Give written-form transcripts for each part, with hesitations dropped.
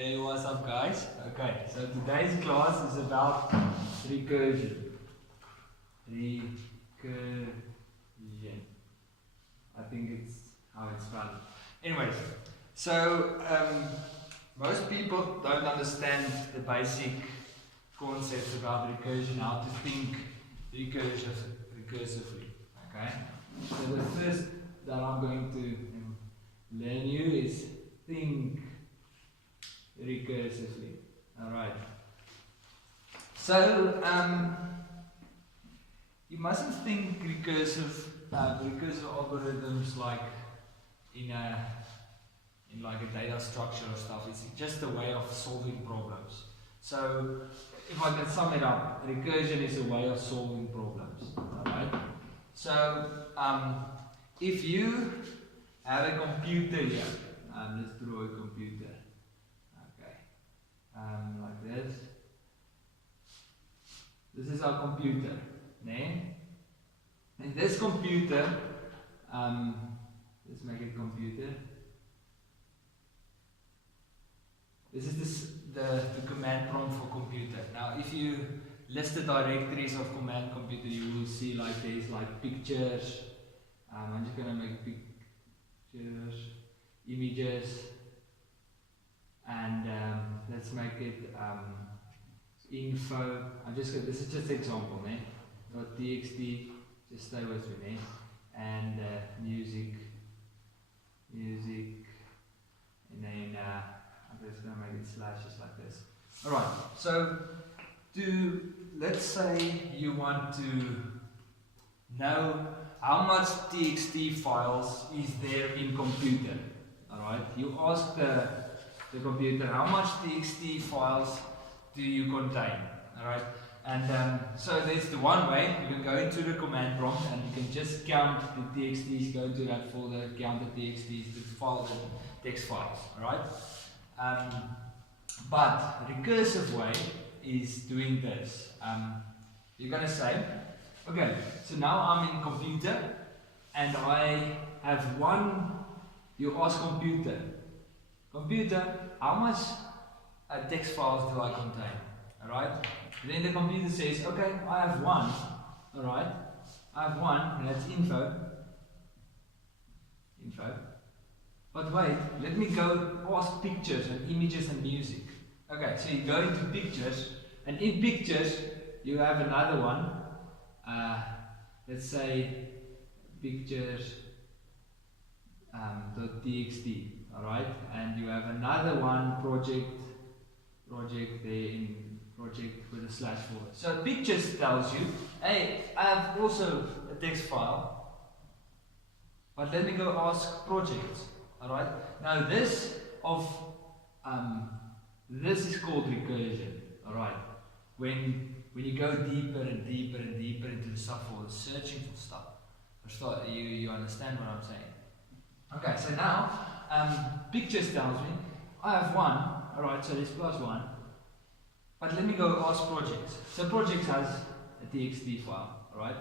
Hey, what's up guys? Okay, so today's class is about recursion. Recursion. I think it's how it's spelled. Anyways, so most people don't understand the basic concepts about recursion, how to think recursively. Okay? So the first that I'm going to learn you is think recursively. Alright. So you mustn't think recursive algorithms like in like a data structure or stuff. It's just a way of solving problems. So if I can sum it up, recursion is a way of solving problems. Alright? So if you have a computer here, let's draw a computer. Like this. This is our computer. Nee? And this computer, let's make it computer. This is the command prompt for computer. Now, if you list the directories of command computer, you will see like there's like pictures. I'm just gonna make pictures, images. And let's make it info. This is just an example, ne? .txt. Just stay with me, ne? And music, and then I'm just gonna make it slashes like this. All right. So, let's say you want to know how much txt files is there in computer. All right. You ask the computer, how much txt files do you contain? Alright, and so there's the one way. You can go into the command prompt and you can just count the txt's, go into that folder, count the txt's, the files and text files. Alright, but recursive way is doing this. You're gonna say, okay, so now I'm in computer and I have one. You ask computer, how much text files do I contain? Alright? Then the computer says, okay, I have one. Alright? I have one, and that's info. But wait, let me go ask pictures and images and music. Okay, so you go into pictures, and in pictures, you have another one. Let's say pictures .txt. Alright, and you have another one, project there in project with a slash forward. So pictures tells you, hey, I have also a text file, but let me go ask projects. Alright, now this is called recursion. Alright, when you go deeper and deeper and deeper into the subfolder, searching for stuff. You understand what I'm saying? Okay, so now pictures tells me I have one, alright, so there's +1. But let me go ask projects. So projects has a txt file, alright?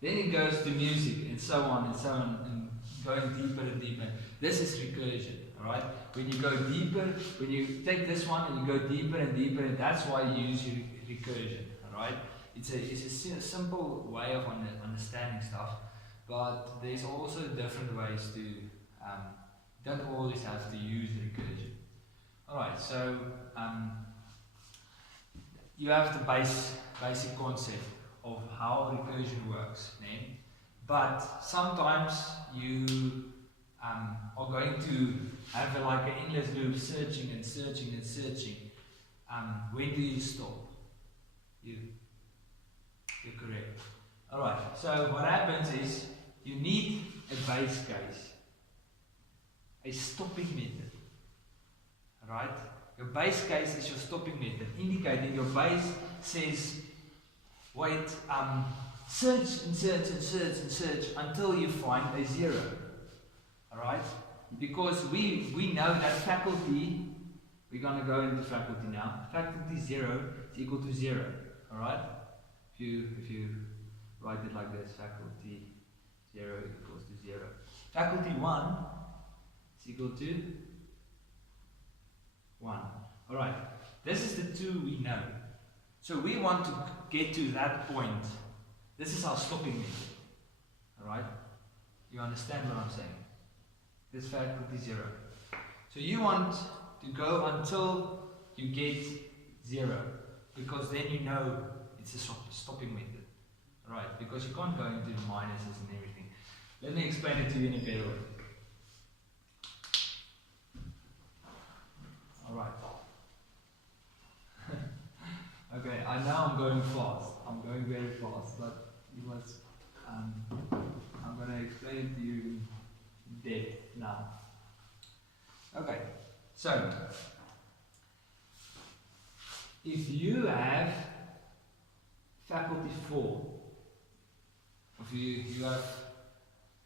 Then it goes to music and so on and going deeper and deeper. This is recursion, alright? When you go deeper, when you take this one and you go deeper and deeper, and that's why you use recursion, alright? It's a simple way of understanding stuff, but there's also different ways to don't always have to use recursion. Alright, so you have the basic concept of how recursion works, né? But sometimes you are going to have like an endless loop, searching and searching and searching. When do you stop? You're correct. Alright, so what happens is you need a base case. A stopping method. Alright? Your base case is your stopping method, indicating your base says, wait, search and search and search and search until you find a 0. Alright? Because we know that faculty, we're going to go into faculty now, faculty 0 is equal to 0. Alright? If you write it like this, faculty 0 equals to 0. Faculty 1 is equal to 1. Alright, this is the 2 we know. So we want to get to that point. This is our stopping method. Alright? You understand what I'm saying? This faculty 0. So you want to go until you get 0. Because then you know it's a stopping method. Alright? Because you can't go into the minuses and everything. Let me explain it to you in a better way. Alright. Okay, I know I'm going fast. I'm going very fast, but you must, I'm going to explain it to you in depth now. Okay, so if you have faculty 4, if you have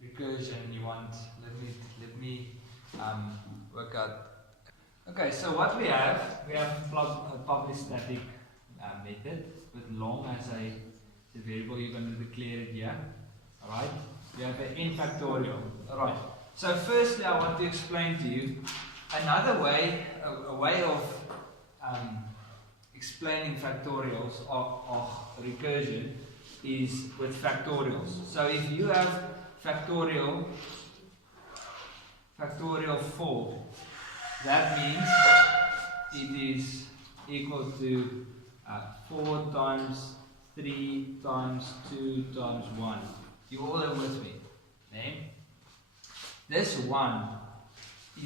recursion, you want, let me work out. Okay, so what we have a public static method with long as a variable. You're going to declare it here. Alright, we have an n factorial. Alright, so firstly I want to explain to you another way, a way of explaining factorials of recursion is with factorials. So if you have factorial 4, that means it is equal to 4 times 3 times 2 times 1. You all are with me? Eh? This 1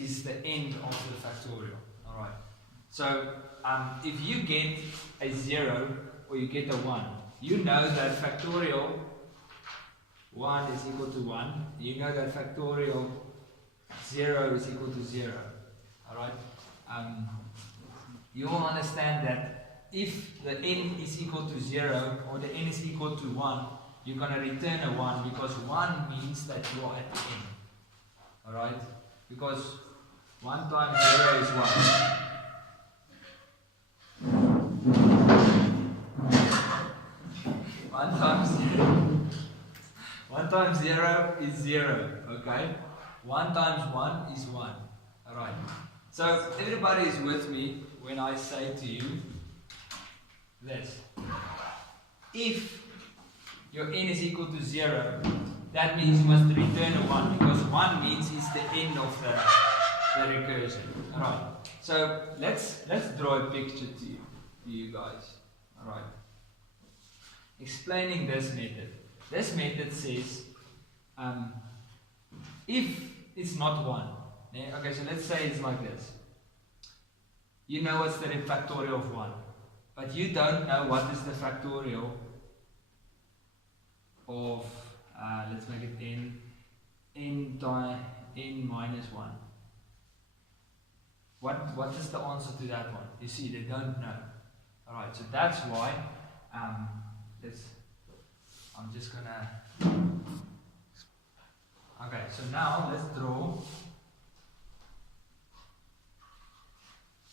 is the end of the factorial. Alright. So if you get a 0 or you get a 1, you know that factorial 1 is equal to 1. You know that factorial 0 is equal to 0. Alright? You all understand that if the n is equal to 0 or the n is equal to 1, you're going to return a 1 because 1 means that you are at the end. Alright? Because 1 times 0 is 1. 1 times 0 is 0. Okay? 1 times 1 is 1. Alright. So everybody is with me when I say to you this. If your n is equal to 0, that means you must return a 1 because 1 means it's the end of the recursion. Alright. So let's draw a picture to you guys. Alright. Explaining this method. This method says if it's not 1. Yeah? Okay, so let's say it's like this. You know what's the factorial of 1. But you don't know what is the factorial of, let's make it n minus 1. What is the answer to that one? You see, they don't know. Alright, so that's why, I'm just gonna, okay, so now let's draw.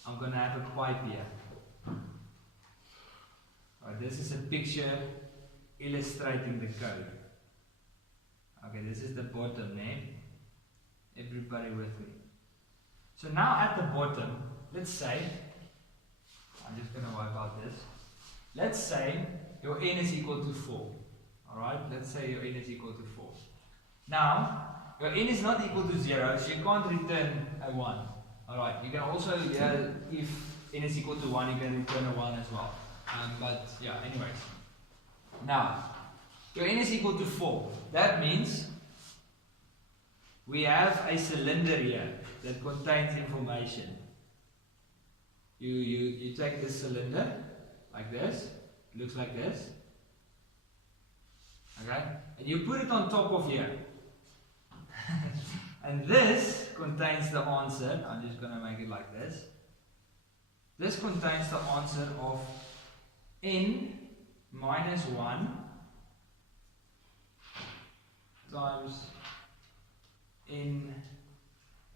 I'm gonna have a pipe here. Alright, this is a picture illustrating the code. Okay, this is the bottom name. Everybody with me? So now at the bottom, let's say, I'm just going to wipe out this. Let's say your n is equal to 4. Alright, let's say your n is equal to 4. Now, your n is not equal to 0, so you can't return a 1. Alright, you can also, if n is equal to 1, you can return a 1 as well. But yeah, anyways. Now, your n is equal to 4. That means we have a cylinder here that contains information. You take this cylinder like this. It looks like this. Okay? And you put it on top of here. And this contains the answer. I'm just going to make it like this. This contains the answer of n minus 1 times n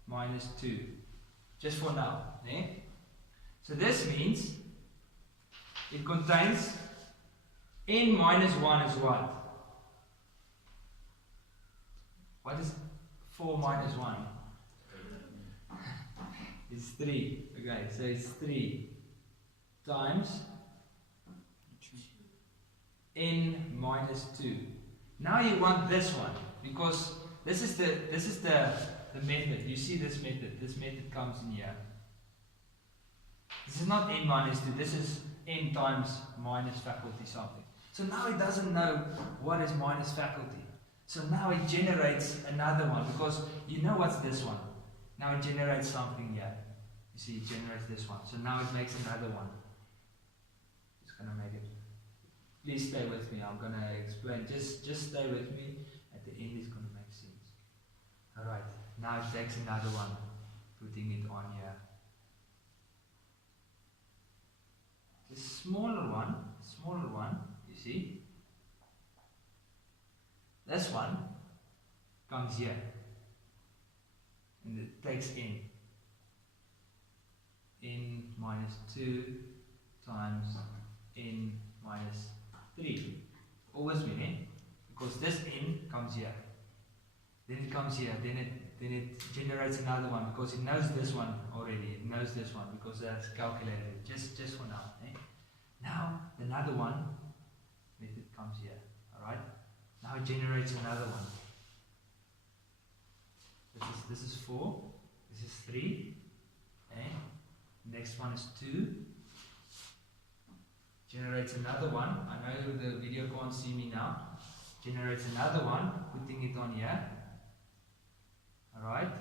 minus 2. Just for now. Eh? So this means it contains n minus 1 is what? What is 4 minus 1? It's 3. Okay, so it's 3 times n minus 2. Now you want this one, because this is the method. You see this method. This method comes in here. This is not n minus 2. This is n times minus faculty something. So now it doesn't know what is minus faculty. So now it generates another one, because you know what's this one. Now it generates something here. You see, it generates this one. So now it makes another one. Just gonna make it. Please stay with me. I'm gonna explain. Just stay with me. At the end, it's gonna make sense. All right. Now it takes another one, putting it on here. The smaller one. You see. This one comes here, and it takes n minus 2 times n minus 3. Always mean, eh? Because this n comes here, then it comes here, then it generates another one, because it knows this one already. It knows this one because that's calculated. Just for now, eh? Now another one method comes here. All right. Now it generates another one. This is 4. This is 3. Okay. Next one is 2. Generates another one. I know the video can't see me now. Generates another one, putting it on here. Alright.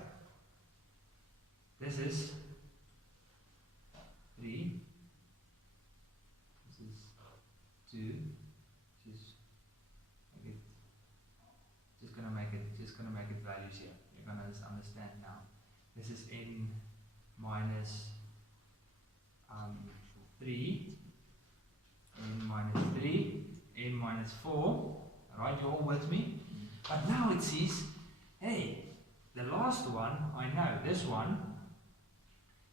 This is 3. This is 2. Just gonna make it values here. You're gonna understand now. This is n minus 3, n minus 3, n minus 4. Alright, you all with me? But now it says, hey, the last one, I know this one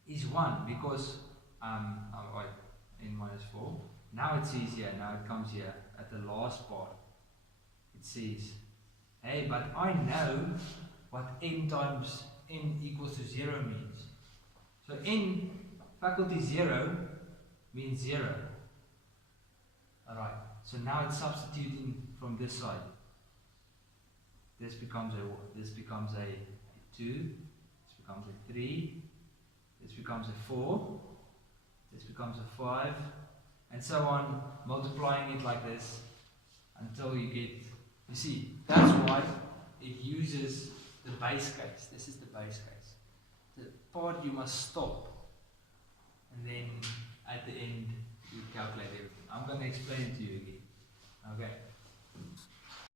is 1 because right, n minus 4. Now it says here, now it comes here at the last part. It says, hey, but I know what n times n equals to 0 means. So n faculty 0 means 0. Alright, so now it's substituting from this side. This becomes a 2, this becomes a 3, this becomes a 4, this becomes a 5, and so on, multiplying it like this until you get. You see, that's why it uses the base case. This is the base case. The part you must stop, and then at the end you calculate everything. I'm going to explain it to you again.